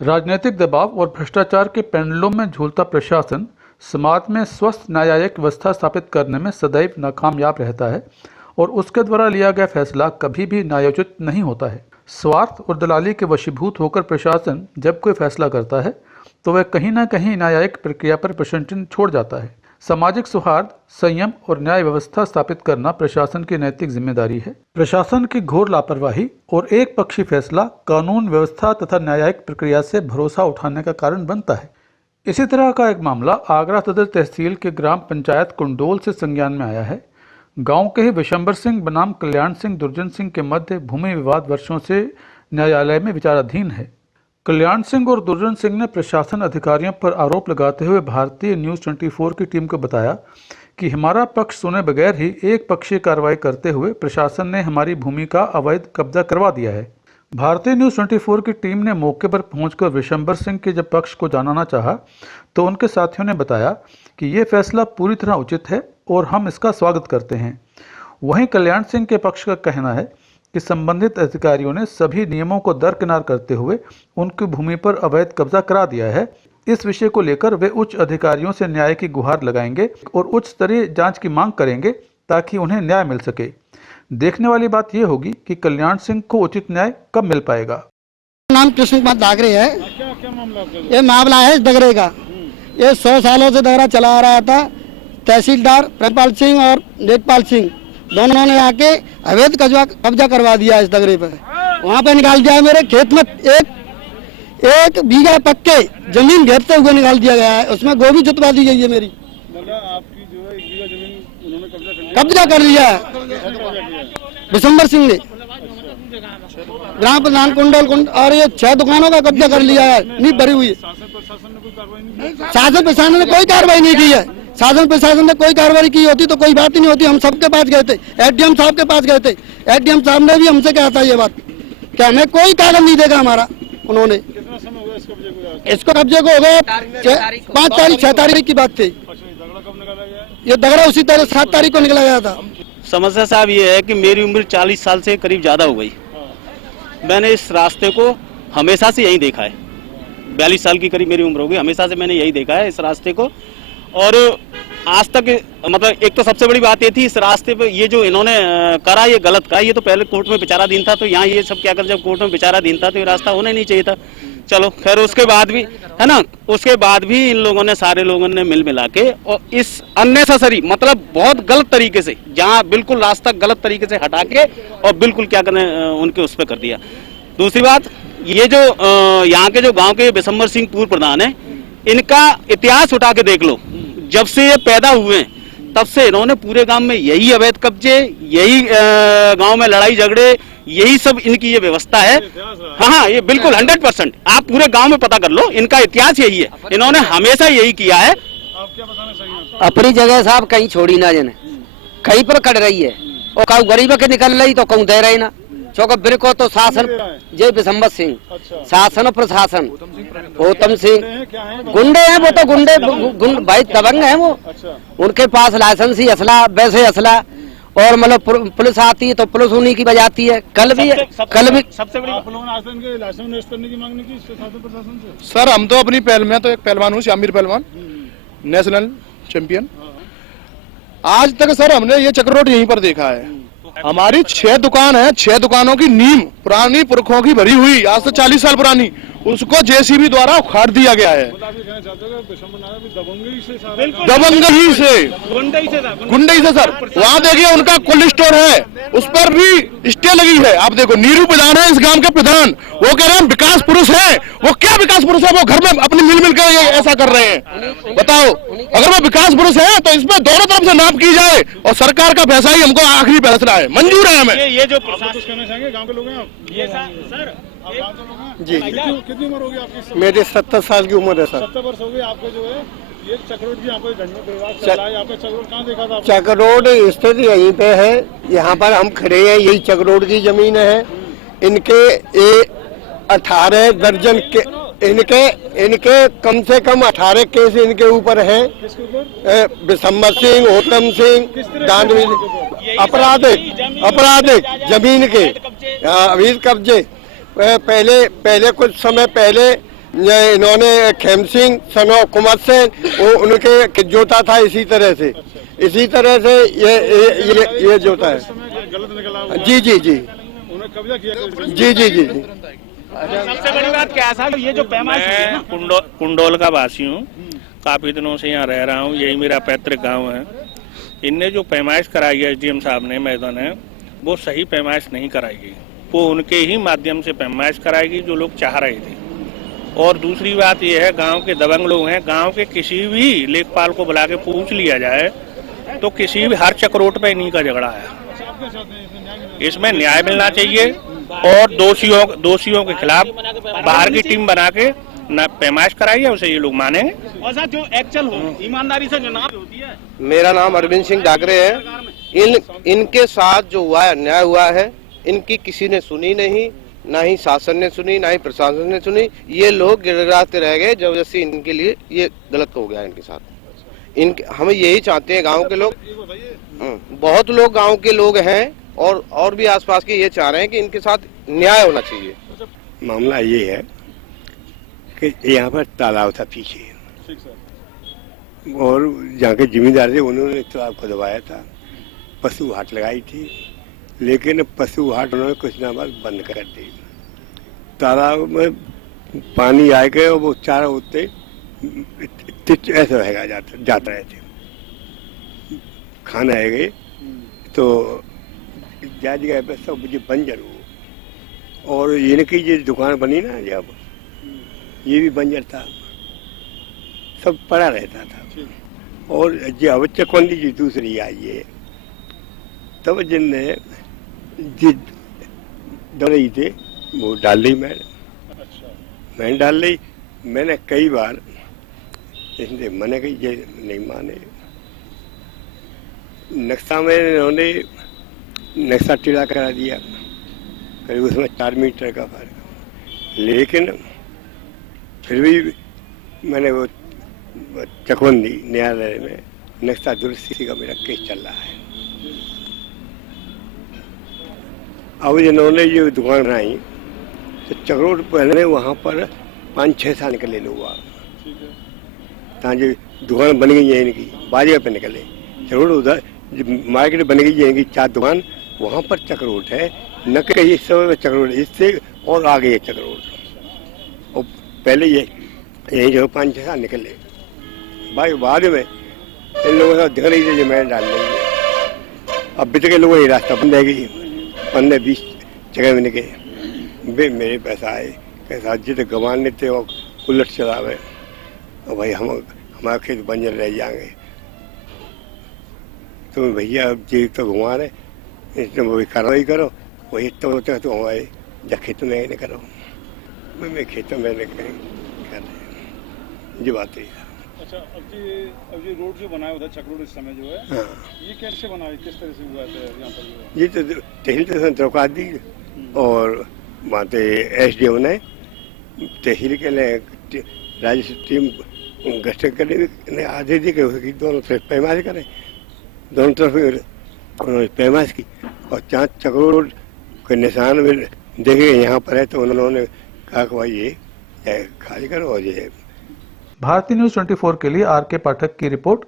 राजनीतिक दबाव और भ्रष्टाचार के पेंडुलम में झूलता प्रशासन समाज में स्वस्थ न्यायिक व्यवस्था स्थापित करने में सदैव नाकामयाब रहता है और उसके द्वारा लिया गया फैसला कभी भी न्यायोचित नहीं होता है। स्वार्थ और दलाली के वशीभूत होकर प्रशासन जब कोई फैसला करता है तो वह कहीं न कहीं न्यायिक प्रक्रिया पर प्रश्न चिन्ह छोड़ जाता है। सामाजिक सौहार्द, संयम और न्याय व्यवस्था स्थापित करना प्रशासन की नैतिक जिम्मेदारी है। प्रशासन की घोर लापरवाही और एक पक्षी फैसला कानून व्यवस्था तथा न्यायिक प्रक्रिया से भरोसा उठाने का कारण बनता है। इसी तरह का एक मामला आगरा सदर तहसील के ग्राम पंचायत कुंडोल से संज्ञान में आया है। गांव के ही विशंबर सिंह बनाम कल्याण सिंह दुर्जन सिंह के मध्य भूमि विवाद वर्षों से न्यायालय में विचाराधीन है। कल्याण सिंह और दुर्जन सिंह ने प्रशासन अधिकारियों पर आरोप लगाते हुए भारतीय न्यूज़ 24 की टीम को बताया कि हमारा पक्ष सुने बगैर ही एक पक्षीय कार्रवाई करते हुए प्रशासन ने हमारी भूमि का अवैध कब्जा करवा दिया है। भारतीय न्यूज़ 24 की टीम ने मौके पर पहुंचकर विशंबर सिंह के जब पक्ष को जानना चाहा तो उनके साथियों ने बताया कि ये फैसला पूरी तरह उचित है और हम इसका स्वागत करते हैं। वहीं कल्याण सिंह के पक्ष का कहना है कि संबंधित अधिकारियों ने सभी नियमों को दरकिनार करते हुए उनकी भूमि पर अवैध कब्जा करा दिया है। इस विषय को लेकर वे उच्च अधिकारियों से न्याय की गुहार लगाएंगे और उच्च स्तरीय जांच की मांग करेंगे ताकि उन्हें न्याय मिल सके। देखने वाली बात यह होगी कि कल्याण सिंह को उचित न्याय कब मिल पाएगा। नाम कृष्ण कुमार दागरे है। क्या मामला आपका? ये मामला है इस दगरे का। ये 100 सालों से दगरा चला आ रहा था। तहसीलदार प्रेमपाल सिंह और नेकपाल सिंह दोनों ने आके अवैध कब्जा करवा दिया इस दगरे पर। वहाँ पे निकाल दिया मेरे खेत में एक बीघा पक्के जमीन घेरते हुए निकाल दिया गया है। उसमें गोभी जुतवा दी गई है मेरी। आपकी जो है 1 बीघा जमीन उन्होंने कब्जा कर लिया है विशंबर सिंह ने। ग्राम प्रधान कुंडल और ये 6 दुकानों का कब्जा कर लिया है। नहीं भरी हुई है। शासन प्रशासन ने कोई कार्रवाई नहीं की है। शासन प्रशासन ने कोई कार्रवाई की होती तो कोई बात ही नहीं होती। हम सबके पास गए थे, एडीएम साहब के पास गए थे। एडीएम साहब ने भी हमसे कहा था ये बात कि हमें कोई कागज नहीं देगा हमारा। उन्होंने कितना समय हो गया इसको कब्जे को हो गया 5 तारीख 6 तारीख की बात थी। ये दगड़ा उसी तरह 7 तारीख को निकला गया था। समस्या साहब ये है कि मेरी उम्र 40 साल से करीब ज़्यादा हो गई। मैंने इस रास्ते को हमेशा से यही देखा है। 42 साल की करीब मेरी उम्र हो गई, हमेशा से मैंने यही देखा है इस रास्ते को। और आज तक मतलब एक तो सबसे बड़ी बात ये थी इस रास्ते पे ये जो इन्होंने करा ये गलत करा। ये तो पहले कोर्ट में विचाराधीन था, तो यहाँ ये सब क्या कर, जब कोर्ट में विचाराधीन था तो ये रास्ता होना ही नहीं चाहिए था। चलो खैर, उसके बाद भी है ना, उसके बाद भी इन लोगों ने, सारे लोगों ने मिल मिला के और इस अननेसेसरी मतलब बहुत गलत तरीके से, जहाँ बिल्कुल रास्ता गलत तरीके से हटा के और बिल्कुल क्या करने उनके उस पर कर दिया। दूसरी बात, ये जो यहाँ के जो गाँव के विशंबर सिंह पूर्व प्रधान है, इनका इतिहास उठा के देख लो। जब से ये पैदा हुए तब से इन्होंने पूरे गांव में यही अवैध कब्जे, यही गांव में लड़ाई झगड़े, यही सब इनकी ये व्यवस्था है। हाँ, ये बिल्कुल 100%। आप पूरे गांव में पता कर लो, इनका इतिहास यही है। इन्होंने हमेशा यही किया है। आप क्या बताना चाहिए? अपनी जगह साहब कहीं छोड़ी ना जने, कहीं पर कट रही है और कहूँ गरीब के निकल रही तो कहूँ दे रही ना। चौक बिरको तो शासन जय विशंबर सिंह, शासन प्रशासन गौतम सिंह गुंडे हैं। वो तो गुंडे भाई दबंग हैं वो। उनके पास लाइसेंसी असला, वैसे असला, और मतलब पुलिस आती है तो पुलिस उन्हीं की बजाती है। कल भी सबसे बड़ी लाइसेंस नष्ट करने की मांग नहीं की शासन प्रशासन से। सर हम तो अपनी पहल में तो एक पहलवान हूँ, शामिर पहलवान, नेशनल चैंपियन। आज तक सर हमने ये चक्र रोड यहीं पर देखा है। हमारी 6 दुकान है, 6 दुकानों की नींव पुरानी पुरखों की भरी हुई, आज से 40 साल पुरानी, उसको जेसीबी द्वारा उखाड़ दिया गया है। दबंगई से, गुंडई से सर। वहाँ देखिए उनका कोल्ड स्टोर है, उस पर भी स्टे लगी है। आप देखो, नीरू प्रधान है इस गांव के प्रधान, वो कह रहे हैं विकास पुरुष है। वो क्या विकास पुरुष है? वो घर में अपनी मिल कर ऐसा कर रहे हैं। बताओ, अगर वो विकास पुरुष है तो इसमें दोनों तरफ से नाप की जाए और सरकार का फैसला ही हमको आखिरी फैसला है, मंजूर है हमें। ये जो कहना चाहेंगे गाँव के लोग हैं आप? ये सर जी, कितनी उम्र होगी आपकी? मेरी 70 साल की उम्र है सर। 70 वर्ष हो गए आपके। जो है ये चक्रोड की यहाँ पर चल रहा है। यहाँ पे चक्रोड कहाँ देखा था? चक्रोड स्थित यहीं पे है। यहाँ पर हम खड़े हैं, यही चक्रोड की जमीन है। इनके 18 दर्जन के इनके कम से कम 18 केस इनके ऊपर हैं। विशंबर सिंह, गौतम सिंह, दानवी, आपराधिक जमीन के अवैध कब्जे। पहले कुछ समय पहले ये इन्होंने खेम सिंह सनो कुमार सेन वो उनके जोता था इसी तरह से ये जोता है। गलत निकला हुआ जी जी जी उन्होंने कब्जा किया जी जी जी जी। सबसे बड़ी बात क्या है, ये जो पैमाइश हुई है ना, कुंडोल का वासी हूँ, काफी दिनों से यहाँ रह रहा हूँ, यही मेरा पैतृक गांव है। इनने जो पैमाइश कराई है एसडीएम साहब ने मैदान है, वो सही पैमाइश नहीं कराएगी, वो उनके ही माध्यम से पैमाइश कराएगी जो लोग चाह रहे थे। और दूसरी बात यह है, गांव के दबंग लोग हैं, गांव के किसी भी लेखपाल को बुला के पूछ लिया जाए तो किसी भी हर चक्रोट पे इन्हीं का झगड़ा है। इसमें न्याय मिलना चाहिए और दोषियों के खिलाफ बाहर की टीम बना के न पैमाइश कराई है, उसे ये लोग मानेंगे और साथ जो एक्चुअल हो ईमानदारी से जो नाम होती है। मेरा नाम अरविंद सिंह डागरे है। इनके साथ जो हुआ है अन्याय हुआ है, इनकी किसी ने सुनी नहीं, ना ही शासन ने सुनी, ना ही प्रशासन ने सुनी। ये लोग गिड़गिड़ाते रह गए, जबरदस्ती इनके लिए ये गलत हो गया इनके साथ। हम यही चाहते हैं, गांव के लोग, बहुत लोग गांव के लोग हैं और भी आसपास के ये चाह रहे हैं कि इनके साथ न्याय होना चाहिए। मामला ये है कि यहाँ पर तालाब था पीछे, और जहाँ के जिम्मेदार थे उन्होंने तालाब खुदवाया था, पशु हाट लगाई थी, लेकिन पशु हाट उन्होंने कुछ दिन बाद बंद कर दी। तालाब में पानी आ गए और वो चारा होते ऐसे रहेगा जाता रहे थे, खाना आ गए तो जगह पे सब मुझे बंजर हो। और इनकी जो दुकान बनी ना, जब ये भी बंजर था, सब पड़ा रहता था। और जो अवचकवंदी जी दूसरी आई है, तब जिनने डरी थे वो डाल दी मैंने डाल दी। मैंने कई बार इसने मना की, ये नहीं माने। नक्शा में इन्होंने नक्शा टेढ़ा करा दिया, करीब उसमें 4 मीटर का फर्क, लेकिन फिर भी मैंने वो चकवंदी न्यायालय में नक्शा दुरुस्ती का मेरा केस चल रहा है। अब जिन्होंने ये दुकान बनाई तो चकरोट पहले वहाँ पर 5-6 साल निकले लोग, जो दुकान बन गई है इनकी बाजगढ़ पे निकले चकरोट, उधर मार्केट बन गई है इनकी 4 दुकान, वहाँ पर चकरोट है, न कि इस समय चकरोट, इससे और आगे है चकरोट। और पहले यही जो 5-6 साल निकले, भाई बाद में इन लोगों का दिख रही थी जो मैं डाल रही है। अब बीते के लोगों ये रास्ता बंद है गई, 15-20 जगह में निकले बे मेरे पैसा आए, कैसा जितने गंवान लेते और उलट चलावे, और भाई हमारा खेत बंजर रह जाएंगे। तो भैया अब जी तो घुमा रहे, इसमें वही कार्रवाई करो, वही तो होता है तो हमारे जब खेत में नहीं करो, मैं खेतों में नहीं कर रहे जी बात है। अच्छा, अब ये रोड जो बनाया हुआ था चक्रोड इस समय जो है, हाँ, ये कैसे बना है, किस तरह से हुआ है यहाँ पर? ये तो तहसील तो दरख्वा दी और वहाँ पे एसडीएम ने तहसील के लिए राजस्व टीम गठन करने आधे दी कि दोनों तरफ पैमाइश करें, दोनों तरफ उन्होंने पैमाइश की और 4 चक्रोड के निशान में देखे यहाँ पर है, तो उन्होंने कहा कि भाई ये खाली करो। और ये भारतीय न्यूज़ 24 के लिए आर के पाठक की रिपोर्ट।